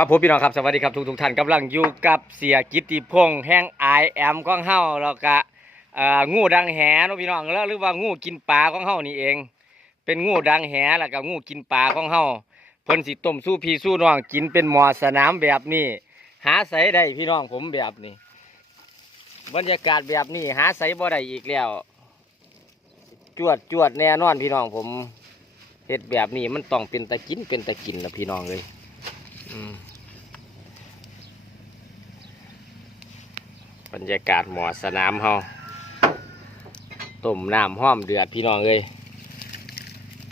ครับผมพี่น้องครับสวัสดีครับทุกทุกท่านกำลังอยู่กับเสียกิตติพงษ์แห่งไอแอมข้องเฮาแล้วก็เอ่องูดังแหเนาะพี่น้องแล้วหรือว่างูกินปลาของเฮานี่เอง เป็นงูดังแหแล้วก็งูกินปลาของเฮาเพิ่นสิต้มสู้พี่สู้น้องกินเป็นหมอสนามแบบนี้ หาใส่ได้พี่น้องผมแบบนี้ บรรยากาศแบบนี้หาใส่บ่ได้อีกแล้ว จวดจวดแน่นอนพี่น้องผมเฮ็ดแบบนี้มันต้องเป็นตะกินเป็นตะกินละพี่น้องเลยอื บรรยากาศหมอสนามเฮาต้มน้ำห้อมเดือดพี่น้องเลย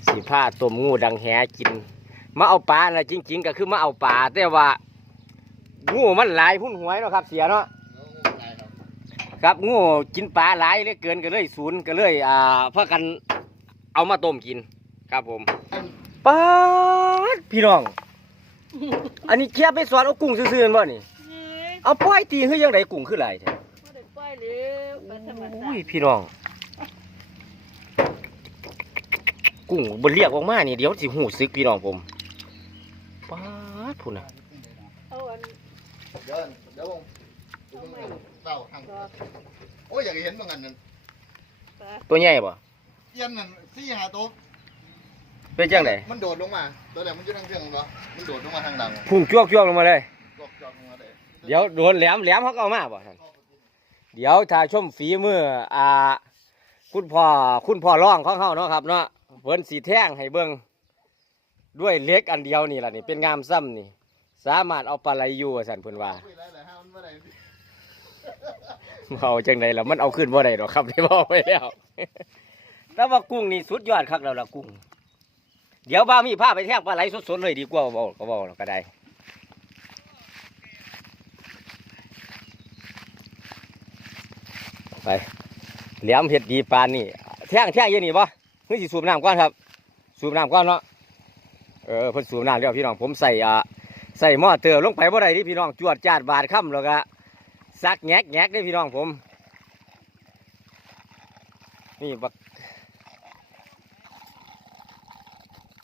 สีผ้าต้มงูดังแหกินมาเอาปลาน่ะจริง ๆ ก็คือมาเอาปลาแต่ว่างูมันหลายพุ่นหวยเนาะครับ เสียเนาะครับงูกินปลาหลายเลือเกินก็เลยศูนย์ก็เลยอ่าพากันเอามาต้มกินครับผมปลาพี่น้อง อันนี้แค่ไปสอนเอากุ้งซื่อๆบ่นี่ เอาปล่อยตีคือยังไงกุ้งคือไรแท้บ่ได้ปล่อยเลยไปธรรมชาโอ้ยติพี่น้อง กุ้งบนเรียกออกมานี่เดี๋ยวสิหูซึกพี่น้องผมป้าดพูดนะเอาอันเดินเดี๋ยวผมดูข้างหลังเต้าทางโอ้ยอยากเห็นเหมือนกันนั่นปลาตัวใหญ่ป่ะเอียนนั่นสี่หาตัวเป็นจังไดมันโดดลงมา ตัวแรกมันอยู่ทางเครื่องเนาะมันโดดลงมาทางดังพุ่งจ้วกจ้วกลงมาเลย จอกจอกลงมาเลย เดี๋ยวโดนแหลมแหลมเขาก็เอามาบ่ท่านเดี๋ยวถ้าชมฝีมืออ่า คุณพ่อคุณพ่อร้องของเขาเนาะครับเนาะเพิ่นสีแท่งให้เบิ่งด้วยเล็กอันเดียวนี่ล่ะนี่เป็นงามซ้ำนี่ สามารถเอาปลาไหลอยู่ว่าซั่นเพิ่นว่าคุยหลายห้ามันไม่ได้เอาจังไดล่ะมันเอาขึ้นบ่ได้ดอกครับได้บอกไปแล้ว แต่ว่ากุ้งนี่สุดยอดครับแล้วล่ะกุ้ง เดี๋ยวบ้ามีผ้าไปแท่งปลาไหลสดๆเลยดีกว่าบาก็เบาก็ได้ ไปเหลี่ยมเห็ดดีปานนี่แท่งแท่งอยี่นี่บ่เฮ้ยสิสูบน้ำก่อนครับ สูบน้ำก่อนเนาะเออเพิ่นสูบน้ำแล้วพี่น้องผมใส่อ่าใส่หม้อเตอลงไปบ่ได้ที่พี่น้องจวดจาดบาดค่ำแล้วก็ซักแงกแงกได้พี่น้องผม นี่บัก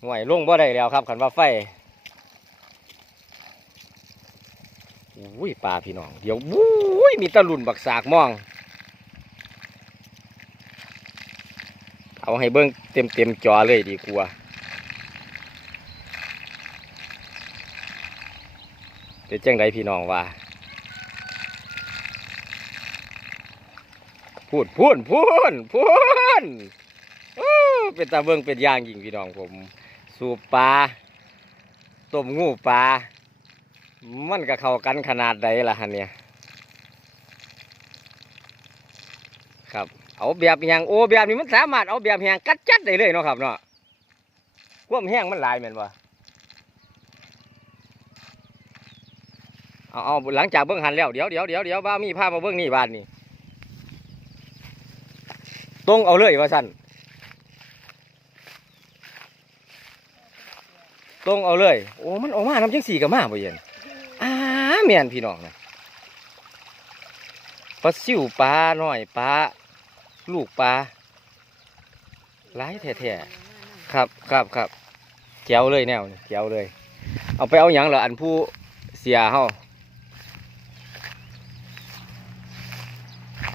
ห่วยลงบ่ได้แล้วครับขันว่าไฟอุ้ยปลาพี่น้อง เดี๋ยวบุ้ยมีตะลุนบักสากมอง เอาให้เบิ้งเต็มเต็มๆจอเลยดีกว่าเป็นจังไดพี่น้องว่าพูดพูนพูนพูนอู้เป็นตาเบิงเป็นย่างยิ่งพี่น้องผม สูบปลาต้มงูปลามันก็เข้ากันขนาดใดล่ะฮะเนี่ย ครับ เอาแบบแหงโอ้แบบนี้มันสามารถเอาแบบแหงกัดจัดได้เลยเนาะครับเนาะความแห้งมันลายแม่นบ่เอาเอาหลังจากเบิ้องหันแล้วเดี๋ยวเดี๋ยวเดี๋ยวเดี๋ยวบ้ามีภาพมาเบิ้องนี่บานนี่ตรงเอาเลยว่าสั่นตรงเอาเลย โอ้มันออกมาน้ำจังสีกับมาบ่เย็นอ้าแม่นพี่น้องนะปลาซิวปลาหน้อยปลา ลูกปลาหลายแท้ๆครับครับครับแจ๋วเลยแนวนี่แจ๋วเลย เอาไปเอาหยังเหรออันผู้เสียเฮา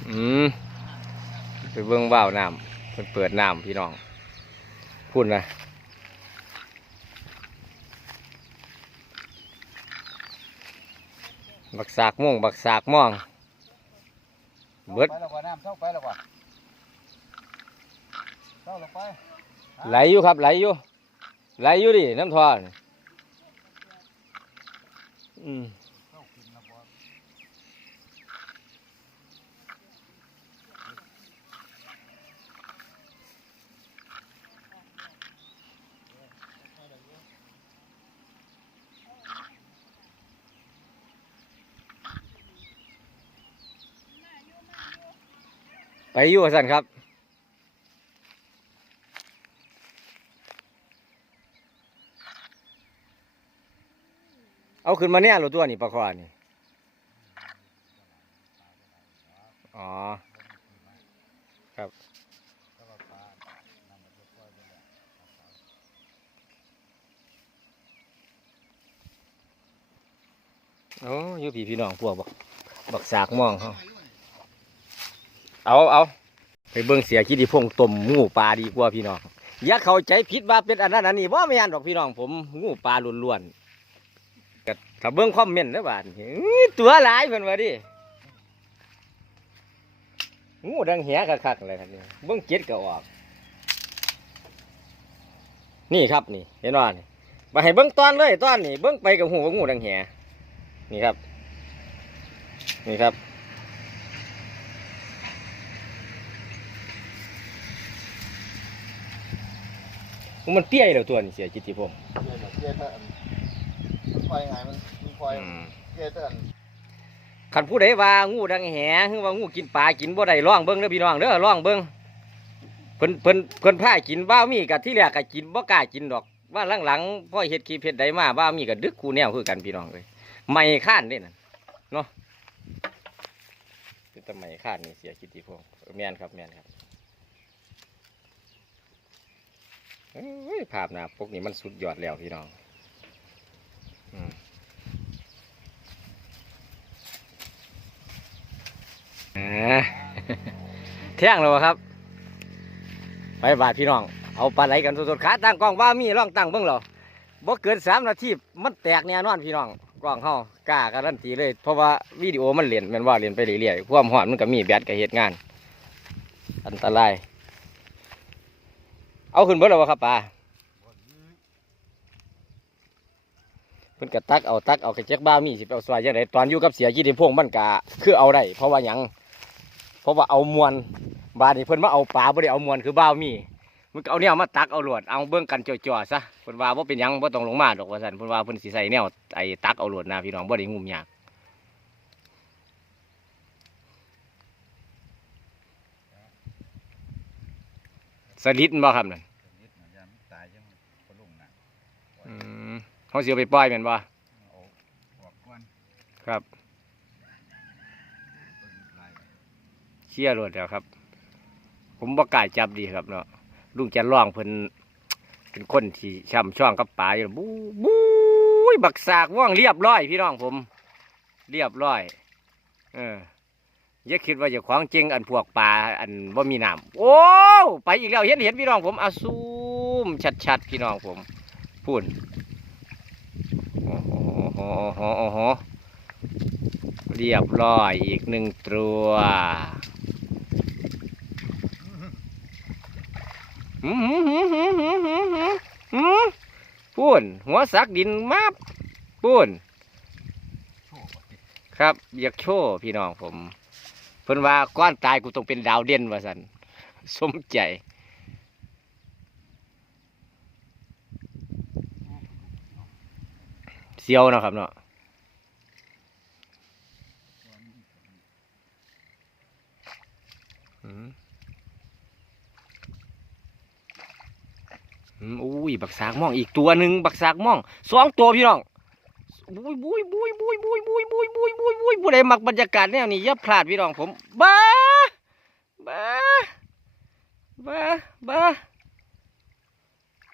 อืมไปเบิ่งว่าวน้ำเพิ่นเปิดน้ำพี่น้องพูดนะบักสากม่วงบักสากม่วงเบิดไปแล้วกว่าน้ำเข้าไปแล้วกว่า เข้าลงไปไหลอยู่ครับไหลอยู่ไหลอยู่ดิน้ำทอนอืมไปอยู่สั่นครับ เอา ขึ้นมาเนี่ยรถตัวนี่ปลาคอนี่อ๋อครับโอ้ยู่พี่พี่น้องพวกบักบักสากมองเขาเอาเอาไปเบิ่งเสียคิดดีพงต้มงูปลาดีกว่าพี่น้องอย่าเข้าใจผิดว่าเป็นอันนั้นอันนี้ว่าไม่อันดอกพี่น้องผมงูปลาล้วนๆ ถ้าเบิ่งคอมเมนต์เด้อบาดนี้อื้อตัวหลายเพิ่นว่าดิงูดังแหคักๆเลยครับนี่เบิ่งเจ็ดก็ออก นี่ครับนี่ เห็นว่านี่มาให้เบิ้องตอนเลยตอนนี่เบิ้องไปกับหูกับงูดังแหนี่ครับ นี่ครับมันเปี้ยแล้วตัวนี่เสียจิตติพงศ์ เจ๊แบบเจ๊เท่าอันมันคอยไงมันมันคอยเจ๊เท่าอันขันผู้ใดว่างูดังแหคือว่างูกินปลากินบ่ได้ร่องเบิ้งเด้อพี่น้องเด้อร่องเบิ้งเพิ่นเพิ่นเพิ่นพากินบ้าวมีกับที่แรกก็กินบ่กล้ากินดอก ว่าหลังๆพ่อเฮ็ดคลิปเฮ็ดใดมาบ้าวมีก็ดึกกูแนวคือกันพี่น้องเลยไม่ข้านเด้นั่นเนาะเป็นตะไมข้านนี่เสียกิตติพงศ์เออแม่นครับแม่นครับเอ้ยภาพหน้าปกนี่มันสุดยอดแล้วพี่น้องอืมอ่า เที่ยงแล้วบ่ครับ ไปบาทพี่น้อง เอาปลาไหลกันสดๆขาตั้งกล้องว่ามีร่องตั้งเบิ่งเราบ่เกินสามนาทีมันแตกแน่นอนพี่น้องกล้องเฮากล้าการันตีเลย เพราะว่าวิดีโอมันเลียนมันว่าเลียนไปเรื่อยๆความหอนมันก็มีแบตกับเหตุงาน อันตราย เอาขึ้นเบิดแล้วบ่ครับปลา เพิ่นก็ตักเอาตักเอากระเจ็กบ้ามีสิไปเอาสวายจังไดตอนอยู่กับเสียกิติพงษ์มันก็คือเอาได้เพราะว่าหยังเพราะว่าเอามวนบาดนี้เพิ่นมาเอาปลาบ่ได้เอามวนคือบ้ามีมันก็เอาแนวมาตักเอาหลวดเอาเบิ่งกันจ่อๆซะเพิ่นว่าบ่เป็นหยังบ่ต้องลงมาดอกว่าซั่นเพิ่นว่าเพิ่นสิใส่แนวไอ้ตักเอาหลวดนะพี่น้องบ่ได้งุ่มยากสลิดมันบ่ครับนั่น นิดหน่อยยามตายยังพลุงนะ อืม เฮาสิเอาไปปล่อยแม่นบ่เอาออกก้อนครับต้นลายเชี่ยรวดแล้วครับ ผมบ่กล้าจับดีครับเนาะลุงจะร้องเพิ่นเป็นคนที่ช่ำช่องกับปลาอยู่บู๊บู๊ยบักสากว่องเรียบร้อยพี่น้องผม เรียบร้อย เอออย่าคิดว่าจะขวางจริงอันพวกปลาอันว่ามีน้ำโอ้ไปอีกแล้วเห็นเห็นพี่น้องผมอาซูมชัดๆพี่น้องผมพูดโอ้โห โอ้โหเรียบร้อยอีกหนึ่งตัวปูนหัวสักดินมาปูนครับอยากโชว์พี่น้องผม เพิ่นว่าก้อนตายกูต้องเป็นดาวเด่นว่าสันสมใจ ซียวนะครับเนาะอืออุ้ย บักสากม่องอีกตัวหนึ่งบักสากม่องสองตัวพี่น้องบุยบุยบุยบุยบุยบุยบุยบุยบุยบุยบุยได้มักบรรยากาศแนวนี้อย่าพลาดพี่น้องผมบ้าบ้าบ้าบ้า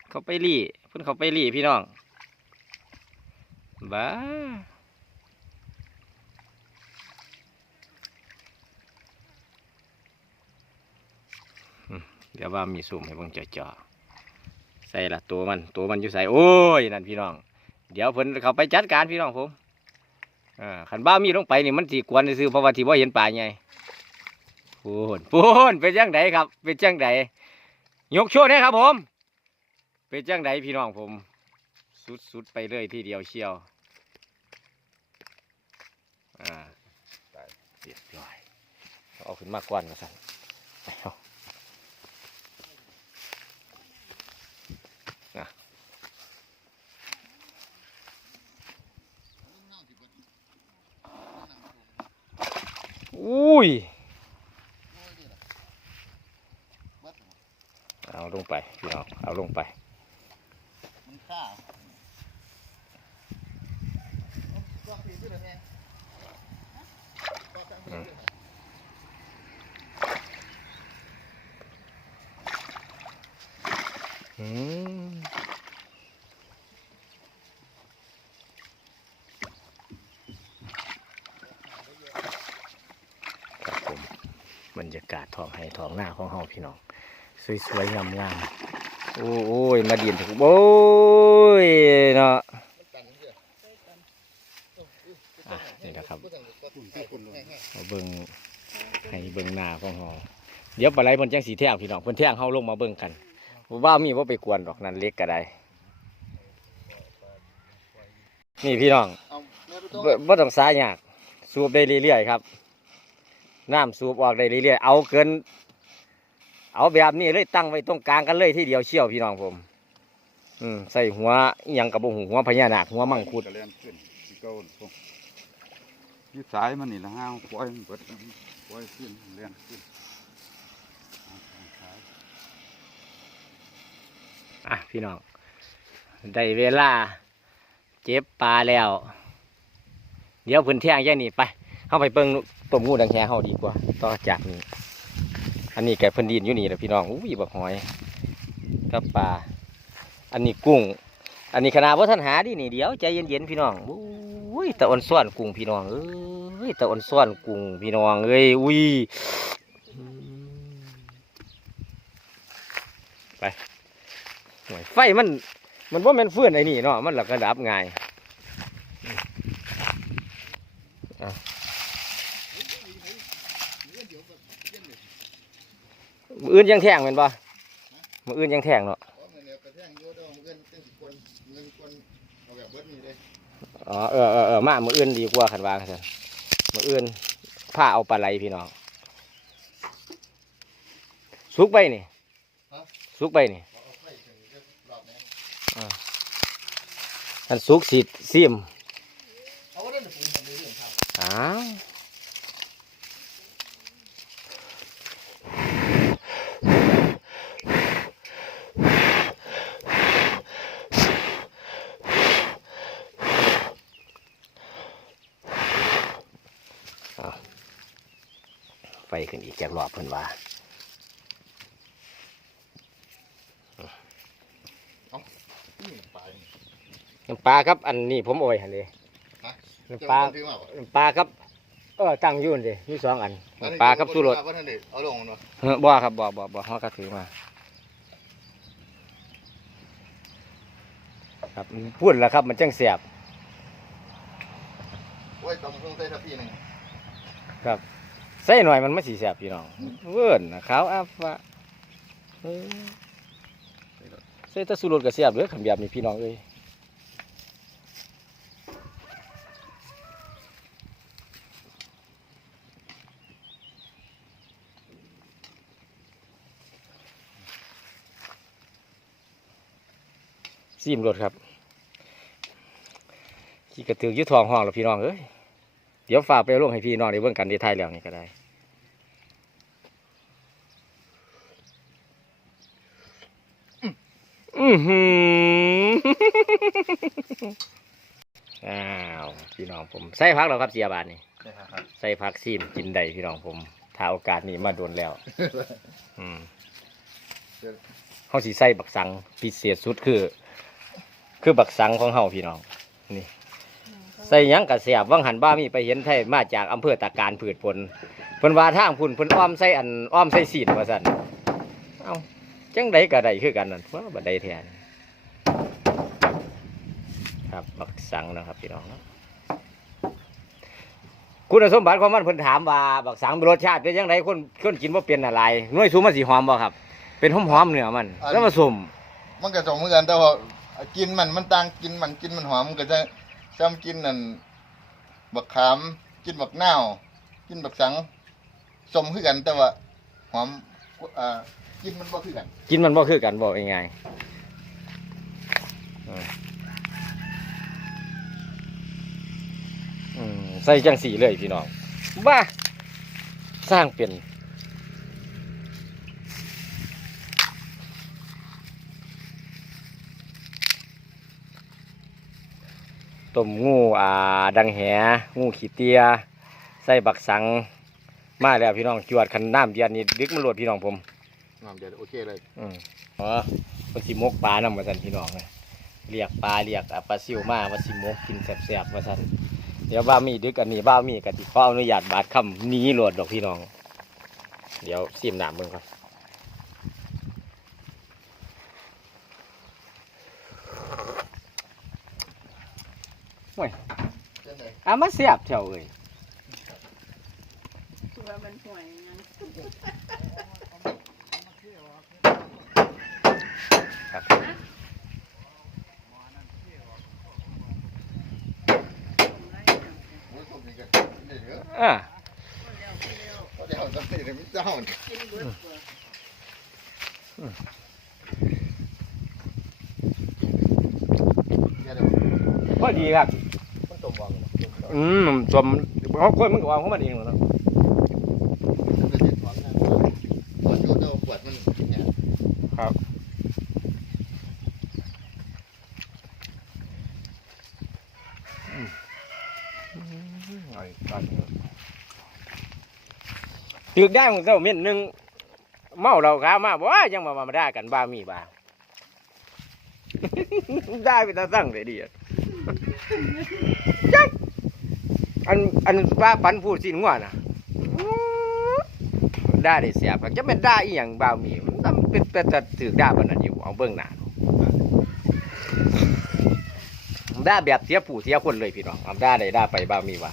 เขาไปรีเพิ่นเขาไปรีพี่น้อง บ้าเดี๋ยวว่ามีซูมให้เบิ่งจ่อๆใส่ละตัวมันตัวมันอยู่ใส่โอ้ยนั่นพี่น้อง เดี๋ยวเพิ่นเขาไปจัดการพี่น้องผมอ่าขันบ้ามีลงไปนี่มันสีกวนซื้อเพราะว่าที่ว่าเห็นป่าไงพูนพูนเป็นจังไดครับ เป็นจังไดยกโชว์นะครับผม เป็นจังไดพี่น้องผม สุดสุดๆไปเลยทีเดียวเชียว อ่าเรียบร้อยเอาขึ้นมากกว่านมาสั่นเอาอุ้ย เอาลงไปพี่น้องเอาลงไปมันฆ่า อืมครับผมบรรยากาศทองให้ทองหน้าของเฮาพี่น้อง สวยๆงามๆโอ้ยมาเดียนถูกโอ้ยเนาะ ครับบ่ต้องก็คุณคุณแห้งมาเบิ่งให้เบิ่งหน้าของเฮาเดี๋ยวปลาไหลเพิ่นจังสีแท่งพี่น้องเพิ่นแท่งเฮาลงมาเบิ่งกันบ่ว่ามีบ่ไปกวนดอกนั่นเล็กก็ได้นี่พี่น้องๆเอาแม่ไปต้องบ่บ่ต้องสายยากสูบได้เรื่อยๆครับน้ำสูบออกได้เรื่อยๆเอาเกิน เอาแบบนี้เลยตั้งไว้ตรงกลางกันเลยที่เดียวเชี่ยวพี่น้องผมอืมใส่หัวอิหยังกับหูหัวพญานาคหัวมังคุด พี่สายมันนี่ละห้าวปล่อยมันเบิดปล่อยขึ้นเล่นขึ้นสิอะพี่น้องได้เวลา เจ็บปลาแล้ว เดี๋ยวพื้นที่ยงแย่นี่ไปเข้าไปเบิ่งต้มงูดังแคเฮาดีกว่า ต่อจากนี้ อันนี้แกพิ่นดินอยู่นี่แหละพี่น้องอุ้ยบักหอยกับปลาอันนี้กุ้ง อันนี้ขนาดว่าท่านหาดินี่เดี๋ยวใจเย็นๆพี่น้องอุ้ยตะอ่อนซ้อนกุ้งพี่น้องเอ้ยตะอ่อนซ้อนกุ้งพี่น้องเอ้ยอุ้ยไปไฟมันมันว่ามันเฟื่อนไอ้นี่เนาะมันหลักกระดับง่ายมืออื่นยังแทงแมันบ่มืออื่นยังแทงเนาะแทงอยู่เด้อเงินจังสิคนเงินคนเอาแบบเบิดนี่เลย อ๋อเออเออเออมามืออื่นดีกว่าขันวางกันมืออื่นผ้าเอาปลาไหลพี่น้องสุกไปนี่สุกไปนี่เอาเอาไฟถึงเรียบรอบนี้อันสุกสิซิมเอาไว้ได้ในปุ๋ยมันเรื่องครับ อ้าวเอาไฟ ขึ้นอีกจากรอบเพิ่นว่าอืมไปน้ำปลาครับ อันนี้ผมโอ้ยหันเลยฮะน้ำปลาถือมาบ่น้ำปลาครับเออตั้งอยุ่นเดิมีสองอันน้ำปลาครับสู้รสว่าท่านเด็เอาลงเนาะเออบ่ครับบ่บ่บ่ฮอก็ถือมาครับพูดแล้วครับมันจังเสียบโอ้ยต้องต้องใส่ทัพพี่หนึ่ง ใส่หน่อยมันไม่สีแสบพี่น้องเวิร์นนะขาวอัฟวะเออใส่แตะสูรสกับเสียบเด้อขันแบบนี้พี่น้องเอ้ยซีมรสครับขี้กระตืออยุทองห้องแล้วพี่น้องเอ้ย เดี๋ยวฝากไปลงให้พี่น้องได้เบิ่งกันที่ไทยแล้วนี่ก็ได้อือหืออ้าวพี่น้องผมใส่พักแล้วครับเสียบานนี่นะครับใส่พักซีมกินได้พี่น้องผมถ้าโอกาสนี้มาโดนแล้ว อืมเขาสีใส่บักสังพิเศษสุดคือ คือบักสังของเฮาพี่น้อง นี่ ใส่หยังกระเสียบวังหันบ้ามีไปเห็นไทยมาจากอำเภอตาการผืดผลเพิ่นว่าทางพุ่นเพิ่นอ้อมใส่อันอ้อมใส่สีดว่าซั่นเอ้าจังใดก็ได้คือกันนั่นว่าบ่ได้แท้นครับบักสังนะครับพี่น้องเนาะคุณสมบัติของมันเพิ่นถามว่าบักสังมีรสชาติเป็นจังไดคนคนกินบ่เป็นอะไรหน่วยสูงมันสิหอมบ่ครับ เป็นหอมๆเนื้อมันแล้วผสมมันก็สมเหมือนกันแต่ว่ากินมันมันต่างกินมันกินมันหอมมันก็จะ จำกินนั่นบักขาม กินบักนาวกินบักสังสมคือกันแต่ว่าหอมอ่ากินมันบ่คือกัน กินมันบ่คือกันบอกง่ายๆอืมอืมใส่จังสีเลยพี่น้องบ้าสร้างเป็น ต้มงูอ่าดังแหงูขี้เตียใส่บักสังมาแล้วพี่น้องจวดขันน้ำเดียนนี่ดึกมันโหลดพี่น้องผมงามเดี๋ยวโอเคเลยอืมอ๋อมันสิมกปลานำมาสันพี่น้องเลยเรียกปลาเรียกอะปลาซิวมาว่าสิมกกินแซ่บๆมาสันเดี๋ยวบ้ามีดึกอันนี้บ้ามีกติขออนุญาตบาดคำหนี้โหลดดอกพี่น้อง เดี๋ยวซีมน้ำมึงก่อน อะมาเสียบเถวเอ้ยตัวมันห่วยยังครับโอ้ยผมนี่ก็ได้เยอะอ่าเขาจะเอาจังซี่เลยมิเจ้า กินเบิดบ่ อย่าเดี๋ยว พอดีครับมันต้มวางอืมสมเขาคนมันก็วางของมันเองเนาะมันจะเจ็ดของนะขวดอยู่แต่ว่าขวดมันเนี่ยครับตึกได้ของเจ้าเม่นหนึ่งเมาเราข้ามาบ่ว่ายังมามาด่ากันบ้ามีบ้าได้ไปตาสั่งเลยดีอะ จักอันอันป้าปันพูดสินง่วน่ะได้ได้เสียบจะเป็นได้อีหยังบ้าวมีมันต้องเป็นเป็นแต่ถือได้ปานนั้นอยู่เอาเบื้องหน้าได้แบบเสียผู้เสียคนเลยพี่น้องเอาได้ได้ได้ไปบ้าวมีว่า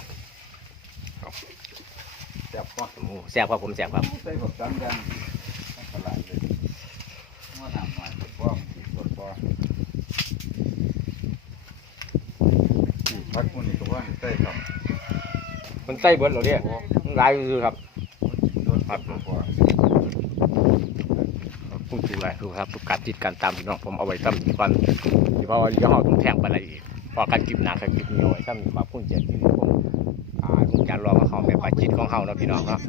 แซ่บพอโอ้แซ่บครับผมแซ่บครับ ใส่บักสามอย่างตลาดเลยว่าน้ำหน่อยกดบ่มันสิกดบ่ พักมันนี่ก็ว่าใส่ครับมันใส่เบิดเหรอเนี่ยมันหลายคือครับโดนพัดบ่พูดถูกเลยถูกครับทุกการติดการตามพี่น้องผมเอาไว้ตั้มอีกวันที่เพราะว่ายี่ห้อต้องแทงไปอะไรอีกพอการจิบหนาการจิบเหนียวไว้ตั้มมาพุ่นเจ็ดที่ผมอ่าลุงจานรองกับเขาแม่ปลาจิตของเขาเนาะพี่น้องเนาะ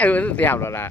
เออเสียบแล้วล่ะ